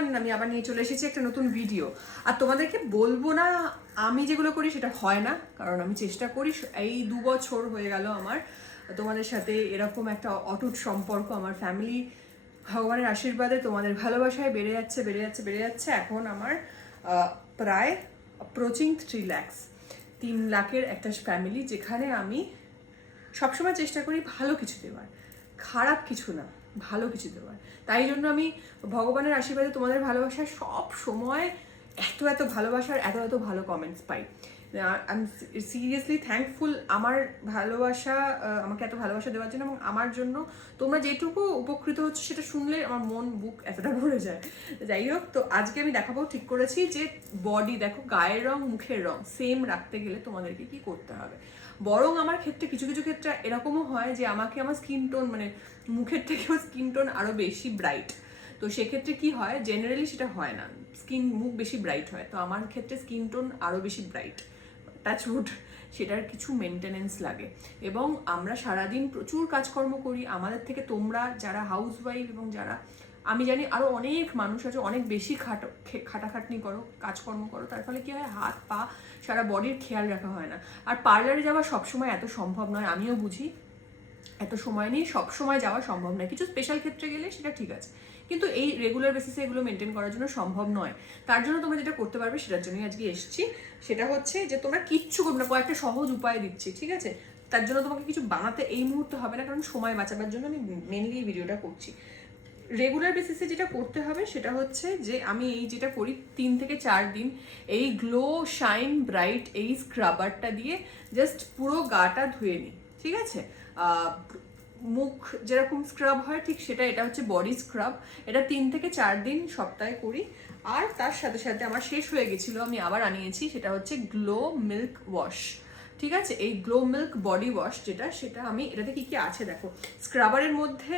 Everyone, আমি আবার নিয়ে চলে এসেছি একটা নতুন ভিডিও। আর তোমাদেরকে বলবো না আমি যেগুলো করি সেটা হয় না, কারণ আমি চেষ্টা করি। এই 2 বছর হয়ে গেল আমার তোমাদের সাথে এরকম একটা অটুট সম্পর্ক। আমার ফ্যামিলি ভগবানের আশীর্বাদে তোমাদের ভালোবাসায় বেড়ে যাচ্ছে বেড়ে যাচ্ছে বেড়ে যাচ্ছে। এখন আমার প্রায় অ্যাপ্রোচিং 3 lakhs, 3 লাখের একটা ফ্যামিলি, যেখানে আমি সবসময় চেষ্টা করি ভালো কিছু দেওয়ার, খারাপ কিছু না, ভালো কিছু দেওয়ার। তাই জন্য আমি ভগবানের আশীর্বাদে তোমাদের ভালোবাসায় সব সময় এত এত ভালোবাসার এত এত ভালো comments pi. I am seriously thankful আমার ভালোবাসা, আমাকে এত ভালোবাসা দেওয়ার জন্য, এবং আমার জন্য তোমরা যেটুকু উপকৃত হচ্ছে সেটা শুনলে আমার মন বুক এতটা ভরে যায়। যাই হোক, তো আজকে আমি দেখাবো ঠিক করেছি যে বডি, দেখো গায়ের রং মুখের রং সেম রাখতে গেলে তোমাদেরকে কি করতে হবে। বরং আমার ক্ষেত্রে কিছু কিছু ক্ষেত্রে এরকমও হয় যে আমাকে আমার স্কিন টোন, মানে মুখের থেকেও স্কিন টোন আরও বেশি ব্রাইট। তো সেক্ষেত্রে কি হয়, জেনারেলি সেটা হয় না, মুখ বেশি ব্রাইট হয়। তো আমার ক্ষেত্রে স্কিন টোন আরও বেশি ব্রাইট, টাচউড, সেটার কিছু মেনটেনেন্স লাগে। এবং আমরা সারাদিন প্রচুর কাজকর্ম করি। আমাদের থেকে তোমরা যারা হাউসওয়াইফ এবং যারা, আমি জানি আরও অনেক মানুষ আছে অনেক বেশি খাটাখাটনি করো, কাজকর্ম করো, তার ফলে কী হয়, হাত পা সারা বডির খেয়াল রাখা হয় না। আর পার্লারে যাওয়া সবসময় এত সম্ভব নয়, আমিও বুঝি এত সময় নেই, সবসময় যাওয়া সম্ভব নয়। কিছু স্পেশাল ক্ষেত্রে গেলে সেটা ঠিক আছে, কিন্তু এই রেগুলার বেসিসে এগুলো মেনটেন করার জন্য সম্ভব নয়। তার জন্য তোমরা যেটা করতে পারবে সেটার জন্যই আজকে এসেছি। সেটা হচ্ছে যে তোমরা কিচ্ছু করবে না, কয়েকটা সহজ উপায় দিচ্ছি, ঠিক আছে? তার জন্য তোমাকে কিছু বানাতে এই মুহূর্তে হবে না, কারণ সময় বাঁচাবার জন্য আমি মেনলি এই ভিডিওটা করছি। রেগুলার বেসিসে যেটা করতে হবে সেটা হচ্ছে যে আমি এই যেটা করি 3 থেকে 4 দিন এই গ্লো শাইন ব্রাইট এই স্ক্রাবারটা দিয়ে জাস্ট পুরো গাটা ধুয়ে নিই, ঠিক আছে? মুখ যেরকম স্ক্রাব হয় ঠিক সেটা, এটা হচ্ছে বডি স্ক্রাব। এটা 3 থেকে 4 দিন সপ্তাহে করি। আর তার সাথে সাথে আমার শেষ হয়ে গেছিলো, আমি আবার আনিয়েছি, সেটা হচ্ছে গ্লো মিল্ক ওয়াশ, ঠিক আছে? এই গ্লো মিল্ক বডি ওয়াশ যেটা, সেটা আমি, এটাতে কি কি আছে দেখো। স্ক্রাবারের মধ্যে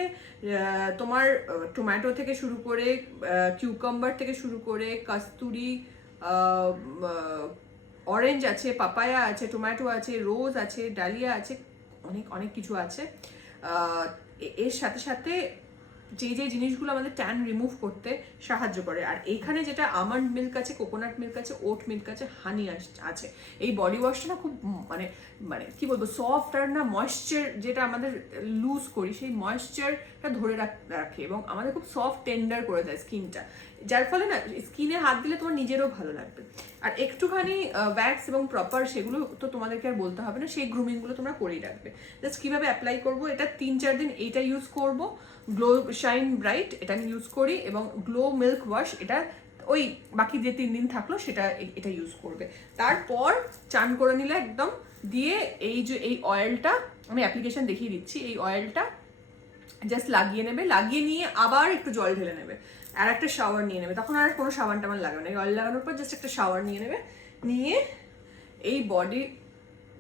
তোমার টমেটো থেকে শুরু করে, কিউকাম্বার থেকে শুরু করে, কাস্তুরি, অরেঞ্জ আছে, পাপায়া আছে, টমেটো আছে, রোজ আছে, ডালিয়া আছে, অনেক অনেক কিছু আছে। এর সাথে সাথে যে যে জিনিসগুলো আমাদের ট্যান রিমুভ করতে সাহায্য করে। আর এইখানে যেটা আমন্ড মিল্ক আছে, কোকোনাট মিল্ক আছে, ওট মিল্ক আছে, হানি আছে। এই বডি ওয়াশটা না খুব মানে মানে কি বলবো, সফট আর না ময়েশ্চার, যেটা আমাদের লুজ করি সেই ময়েশ্চারটা ধরে রাখে এবং আমাদের খুব সফট টেন্ডার করে দেয় স্কিনটা, যার ফলে না স্কিনে হাত দিলে তোমার নিজেরও ভালো লাগবে। আর একটুখানি ওয়্যাক্স এবং প্রপার, সেগুলো তো তোমাদেরকে আর বলতে হবে না, সেই গ্রুমিংগুলো তোমরা করেই রাখবে। জাস্ট কীভাবে অ্যাপ্লাই করবো, এটা 3-4 দিন এইটা ইউজ করবো। গ্লো শাইন ব্রাইট এটা আমি ইউজ করি, এবং গ্লো মিল্ক ওয়াশ এটা ওই বাকি যে 3 দিন থাকলো সেটা এটা ইউজ করবে। তারপর চান করে নিলে একদম, দিয়ে এই যে এই অয়েলটা আমি অ্যাপ্লিকেশন দেখিয়ে দিচ্ছি, এই অয়েলটা জাস্ট লাগিয়ে নেবে, লাগিয়ে নিয়ে আবার একটু জল ঢেলে নেবে, আর একটা শাওয়ার নিয়ে নেবে। তখন আর কোনো সাবান টাবান লাগবে না, এই অয়েল লাগানোর পর জাস্ট একটা শাওয়ার নিয়ে নেবে, নিয়ে এই বডি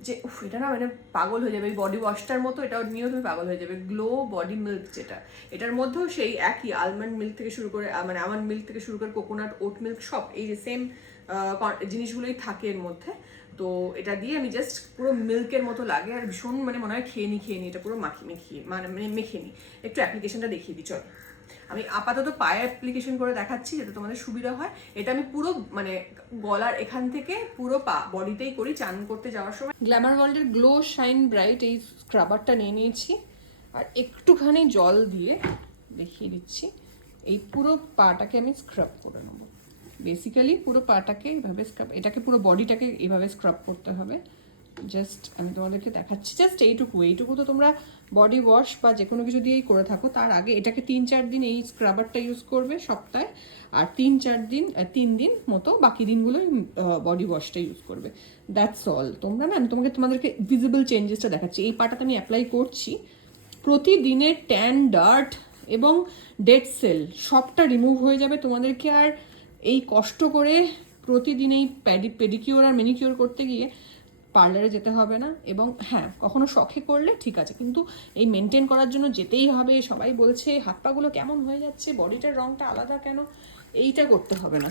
যে এটা না মানে পাগল হয়ে যাবে, এই বডি ওয়াশটার মতো এটাও নিয়েও তুমি পাগল হয়ে যাবে। গ্লো বডি মিল্ক যেটা, এটার মধ্যেও সেই একই আলমন্ড মিল্ক থেকে শুরু করে, মানে আমন্ড মিল্ক থেকে শুরু করে কোকোনাট, ওট মিল্ক, সব এই যে সেম জিনিসগুলোই থাকে এর মধ্যে। তো এটা দিয়ে আমি জাস্ট পুরো মিল্কের মতো লাগে, আর ভীষণ মানে মনে হয় খেয়ে নিই এটা পুরো মানে মেখে নিই। একটু অ্যাপ্লিকেশনটা দেখিয়ে দিই চল। আমি আপাতত পায়ে অ্যাপ্লিকেশন করে দেখাচ্ছি যাতে তোমাদের সুবিধা হয়। এটা আমি পুরো মানে গলার এখান থেকে পুরো পা বডিতেই করি চান করতে যাওয়ার সময়। গ্ল্যামার ওয়ার্ল্ডের গ্লো শাইন ব্রাইট এই স্ক্রাবারটা নিয়ে নিয়েছি, আর একটুখানি জল দিয়ে দেখিয়ে দিচ্ছি। এই পুরো পাটাকে আমি স্ক্রাব করে নেবো। বেসিক্যালি পুরো পাটাকে এইভাবে স্ক্রাব, এটাকে পুরো বডিটাকে এইভাবে স্ক্রাব করতে হবে। জাস্ট আমি তোমাদেরকে দেখাচ্ছি, জাস্ট এইটুকু তো তোমরা বডি ওয়াশ বা যে কোনো কিছু দিয়েই করে থাকো। তার আগে এটাকে 3-4 দিন এই স্ক্রাবারটা ইউজ করবে সপ্তাহে, আর 3 দিন মতো বাকি দিনগুলোই বডি ওয়াশটা ইউজ করবে। That's all. তোমরা না, আমি তোমাদেরকে ভিজিবল চেঞ্জেসটা দেখাচ্ছি। এই পাটাতে আমি অ্যাপ্লাই করছি, প্রতিদিনের ট্যান, ডার্ট এবং ডেড সেল সবটা রিমুভ হয়ে যাবে। তোমাদেরকে আর এই কষ্ট করে প্রতিদিন এই পেডিকিওর আর ম্যানিকিওর করতে গিয়ে পার্লারে যেতে হবে না। এবং হ্যাঁ, কখনো শখে করলে ঠিক আছে, কিন্তু এই মেনটেন করার জন্য যেতেই হবে। সবাই বলছে হাত পাগুলো কেমন হয়ে যাচ্ছে, বডিটার রঙটা আলাদা কেন, এইটা করতে হবে না।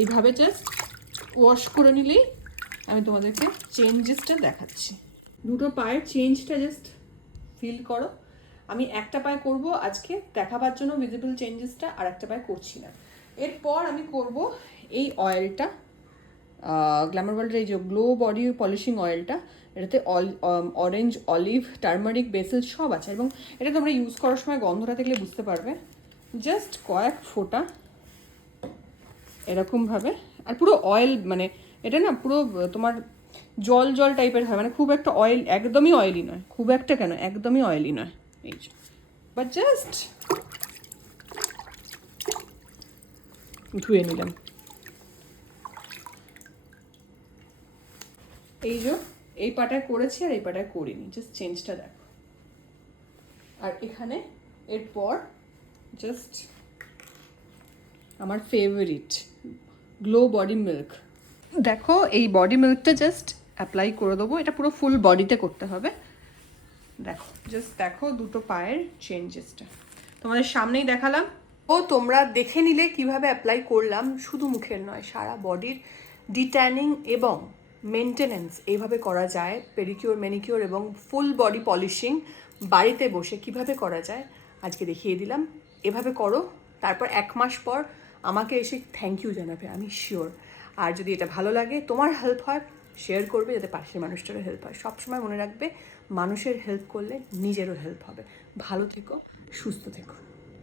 এইভাবে জাস্ট ওয়াশ করে নিলেই আমি তোমাদেরকে চেঞ্জেসটা দেখাচ্ছি। দুটো পায়ের চেঞ্জটা জাস্ট ফিল করো। আমি একটা পায়ে করব আজকে দেখাবার জন্য ভিজিবল চেঞ্জেসটা, আর একটা পায়ে করছি না। এরপর আমি করব এই অয়েলটা, গ্ল্যামার ওয়ার্ল্ডের এই যে গ্লো বডি পলিশিং অয়েলটা, এটাতে অরেঞ্জ, অলিভ, টার্মারিক, বেসিল সব আছে, এবং এটা তোমরা ইউজ করার সময় গন্ধটা দেখলে বুঝতে পারবে। জাস্ট কয়েক ফোঁটা এরকমভাবে, আর পুরো অয়েল, মানে এটা না পুরো তোমার জল জল টাইপের হয়, মানে খুব একটা অয়েল, একদমই অয়েলি নয়, খুব একটা কেন, একদমই অয়েলি নয়, এই যে, বাট জাস্ট ধুয়ে নিলাম। এই যে এই পাটায় করেছি আর এই পাটায় করিনি, জাস্ট চেঞ্জটা দেখো। আর এখানে এরপর জাস্ট আমার ফেভারিট গ্লো বডি মিল্ক, দেখো এই বডি মিল্কটা জাস্ট অ্যাপ্লাই করে দেবো, এটা পুরো ফুল বডিতে করতে হবে। দেখো জাস্ট দেখো দুটো পায়ের চেঞ্জেসটা তোমাদের সামনেই দেখালাম। ও তোমরা দেখে নিলে কিভাবে অ্যাপ্লাই করলাম, শুধু মুখের নয়, সারা বডির ডিট্যানিং এবং মেনটেনেন্স এইভাবে করা যায়। পেডিকিওর, ম্যানিকিওর এবং ফুল বডি পলিশিং বাড়িতে বসে কিভাবে করা যায় আজকে দেখিয়ে দিলাম। এভাবে করো, তারপর 1 মাস পর আমাকে এসে থ্যাংক ইউ জানাবে, আমি শিওর। আর যদি এটা ভালো লাগে, তোমার হেল্প হয়, শেয়ার করবে যাতে পাশের মানুষটারও হেল্প হয়। সবসময় মনে রাখবে, মানুষের হেল্প করলে নিজেরও হেল্প হবে। ভালো থেকো, সুস্থ থেকো।